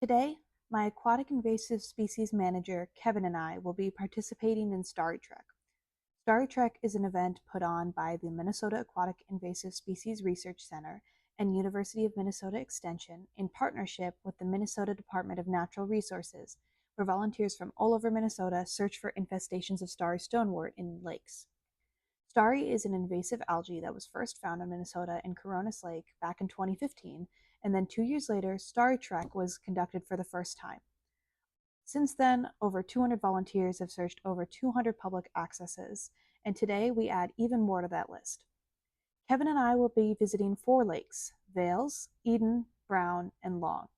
Today, my aquatic invasive species manager, Kevin, and I will be participating in Starry Trek. Starry Trek is an event put on by the Minnesota Aquatic Invasive Species Research Center and University of Minnesota Extension in partnership with the Minnesota Department of Natural Resources, where volunteers from all over Minnesota search for infestations of Starry Stonewort in lakes. Starry is an invasive algae that was first found in Minnesota in Coronis Lake back in 2015, and then 2 years later, Starry Trek was conducted for the first time. Since then, over 200 volunteers have searched over 200 public accesses, and today we add even more to that list. Kevin and I will be visiting 4 lakes: Vails, Eden, Brown, and Long.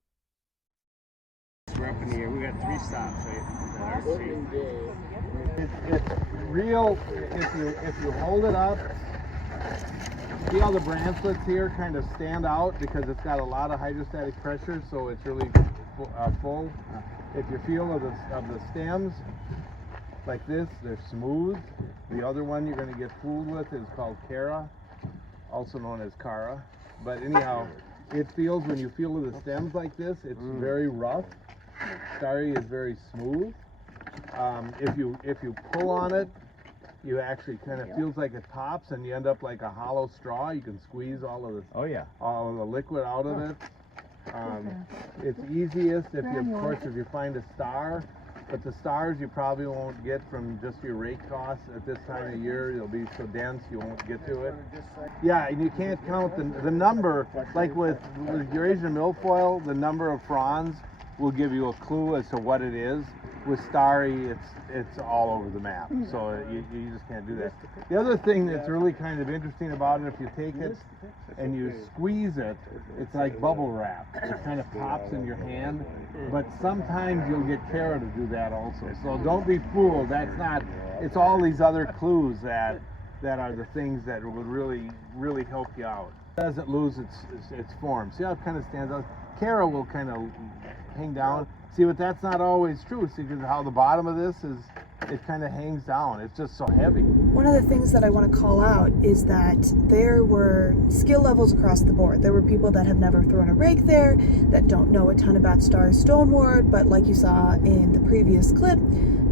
We're up in the air. We got 3 stops, right? It's real. If you hold it up, see how the branchlets here kind of stand out because it's got a lot of hydrostatic pressure, so it's really full. If you feel of the stems like this, they're smooth. The other one you're going to get fooled with is called Cara, also known as Cara. But anyhow, it feels, when you feel of the stems like this, it's very rough. Starry is very smooth. If you pull on it, you actually kind of feels like it pops, and you end up like a hollow straw. You can squeeze all of the liquid out of it. It's easiest if you find a star, but the stars you probably won't get from just your rake toss at this time of year. It'll be so dense you won't get to it. Yeah, and you can't count the number. Like with Eurasian milfoil, the number of fronds will give you a clue as to what it is. With Starry, it's all over the map, so you just can't do that. The other thing that's really kind of interesting about it, if you take it and you squeeze it, it's like bubble wrap. It kind of pops in your hand, but sometimes you'll get Cara to do that also. So don't be fooled. That's not. It's all these other clues that are the things that would really help you out. It doesn't lose its form. See how it kind of stands out? Cara will kind of hang down. See, but that's not always true. See, because how the bottom of this is, it kind of hangs down. It's just so heavy. One of the things that I want to call out is that there were skill levels across the board. There were people that have never thrown a rake there, that don't know a ton about Starry Stonewort, but like you saw in the previous clip,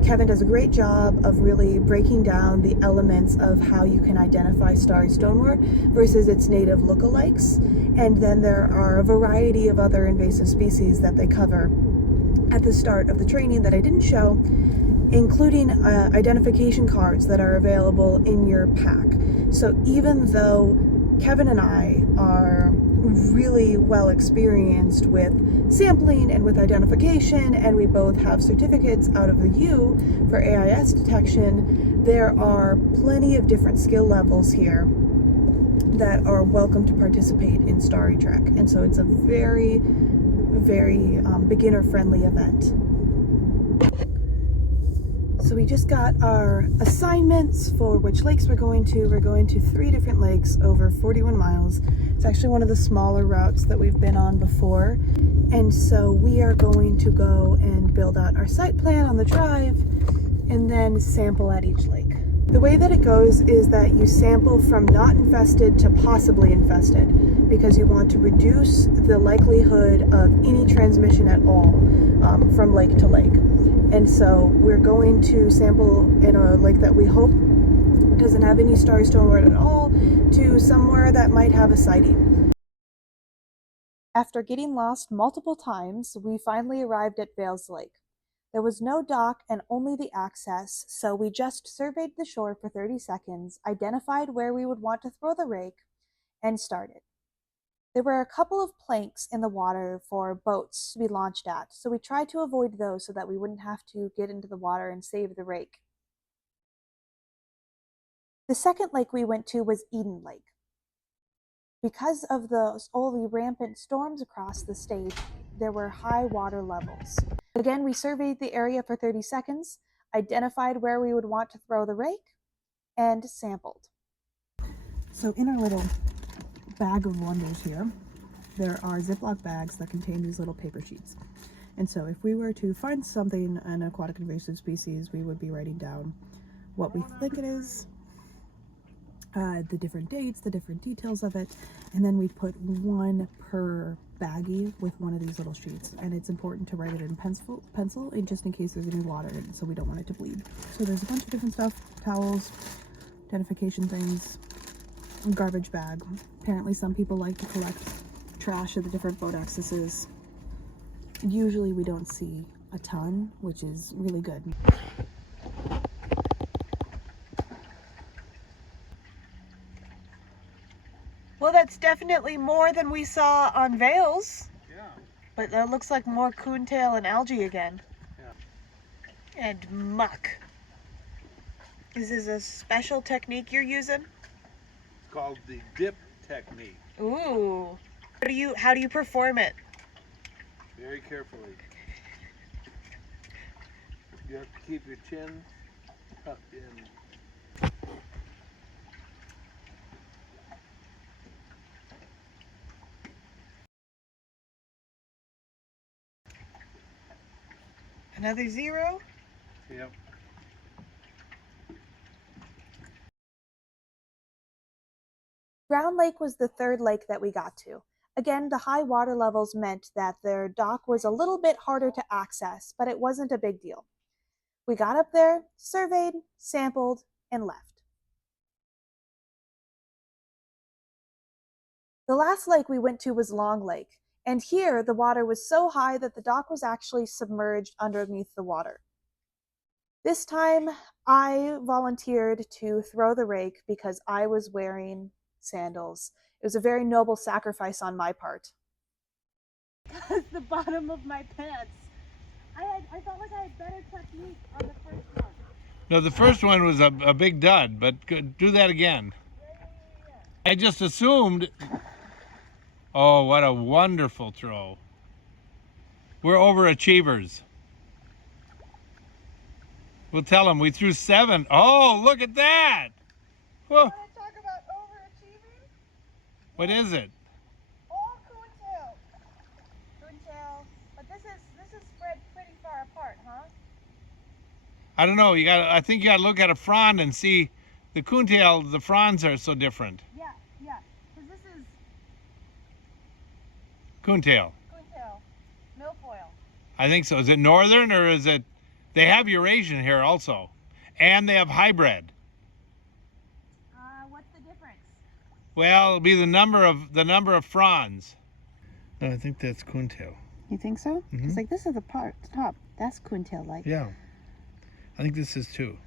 Kevin does a great job of really breaking down the elements of how you can identify Starry Stonewort versus its native lookalikes. And then there are a variety of other invasive species that they cover at the start of the training that I didn't show, including identification cards that are available in your pack. So even though Kevin and I are really well experienced with sampling and with identification, and we both have certificates out of the U for AIS detection, there are plenty of different skill levels here that are welcome to participate in Starry Trek. And so it's a very beginner-friendly event. So we just got our assignments for which lakes we're going to. We're going to 3 different lakes over 41 miles. It's actually one of the smaller routes that we've been on before. And so we are going to go and build out our site plan on the drive and then sample at each lake. The way that it goes is that you sample from not infested to possibly infested, because you want to reduce the likelihood of any transmission at all from lake to lake. And so we're going to sample in a lake that we hope doesn't have any Starry Stonewort at all to somewhere that might have a sighting. After getting lost multiple times, we finally arrived at Vails Lake. There was no dock and only the access, so we just surveyed the shore for 30 seconds, identified where we would want to throw the rake, and started. There were a couple of planks in the water for boats to be launched at, so we tried to avoid those so that we wouldn't have to get into the water and save the rake. The second lake we went to was Eden Lake. Because of all the rampant storms across the state, there were high water levels. Again, we surveyed the area for 30 seconds, identified where we would want to throw the rake, and sampled. So in our little bag of wonders here, there are Ziploc bags that contain these little paper sheets. And so if we were to find something, an aquatic invasive species, we would be writing down what we think it is, the different dates, the different details of it, and then we put one per baggie with one of these little sheets, and it's important to write it in pencil and just in case there's any water in it, so we don't want it to bleed. So there's a bunch of different stuff: towels, identification things, a garbage bag. Apparently some people like to collect trash of the different boat accesses. Usually we don't see a ton, which is really good. Well, that's definitely more than we saw on Vails. Yeah. But that looks like more coontail and algae again. Yeah. And muck. Is this a special technique you're using? It's called the dip technique. Ooh. How do you perform it? Very carefully. You have to keep your chin tucked in. Another 0? Yep. Brown Lake was the third lake that we got to. Again, the high water levels meant that their dock was a little bit harder to access, but it wasn't a big deal. We got up there, surveyed, sampled, and left. The last lake we went to was Long Lake, and here the water was so high that the dock was actually submerged underneath the water. This time, I volunteered to throw the rake because I was wearing sandals. It was a very noble sacrifice on my part. Because the bottom of my pants. I felt like I had better technique on the first one. No, the first one was a big dud, but do that again. I just assumed. Oh, what a wonderful throw. We're overachievers. We'll tell them we threw 7. Oh, look at that. Whoa. Want to talk about overachieving? What is it? All coontail. Coontail. But this is spread pretty far apart, huh? I don't know. I think you got to look at a frond and see the coontail. The fronds are so different. Yeah. Because this is Coontail. coontail. Milfoil. I think so. Is it northern or is it? They have Eurasian here also, and they have hybrid. What's the difference? Well, it'll be the number of fronds. No, I think that's coontail. You think so? Mhm. It's like this is the top. That's coontail like. Yeah, I think this is too.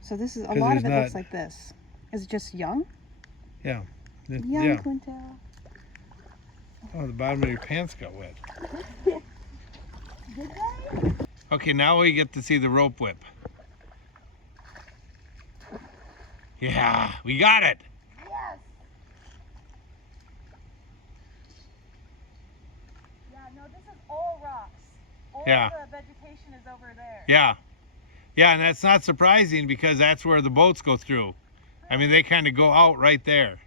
So this is a 'Cause lot of it there's looks not- like this. Is it just young? Yeah. Young Yeah. coontail. Oh, the bottom of your pants got wet. Did they? Okay, now we get to see the rope whip. Yeah, we got it. Yes. Yeah, no, this is all rocks. All Yeah. the vegetation is over there. Yeah, and that's not surprising because that's where the boats go through. I mean, they kind of go out right there.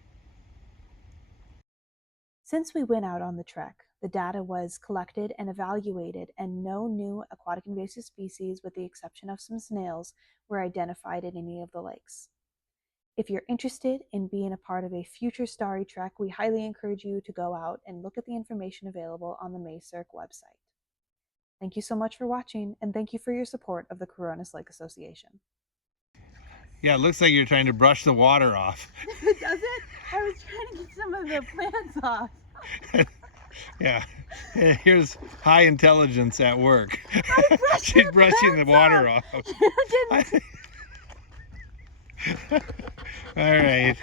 Since we went out on the trek, the data was collected and evaluated, and no new aquatic invasive species, with the exception of some snails, were identified in any of the lakes. If you're interested in being a part of a future Starry Trek, we highly encourage you to go out and look at the information available on the MACIRC website. Thank you so much for watching, and thank you for your support of the Coronas Lake Association. Yeah, it looks like you're trying to brush the water off. Does it? I was trying to get some of the plants off. Yeah, here's high intelligence at work. brushed She's the brushing the plants water off. off. You didn't. All right.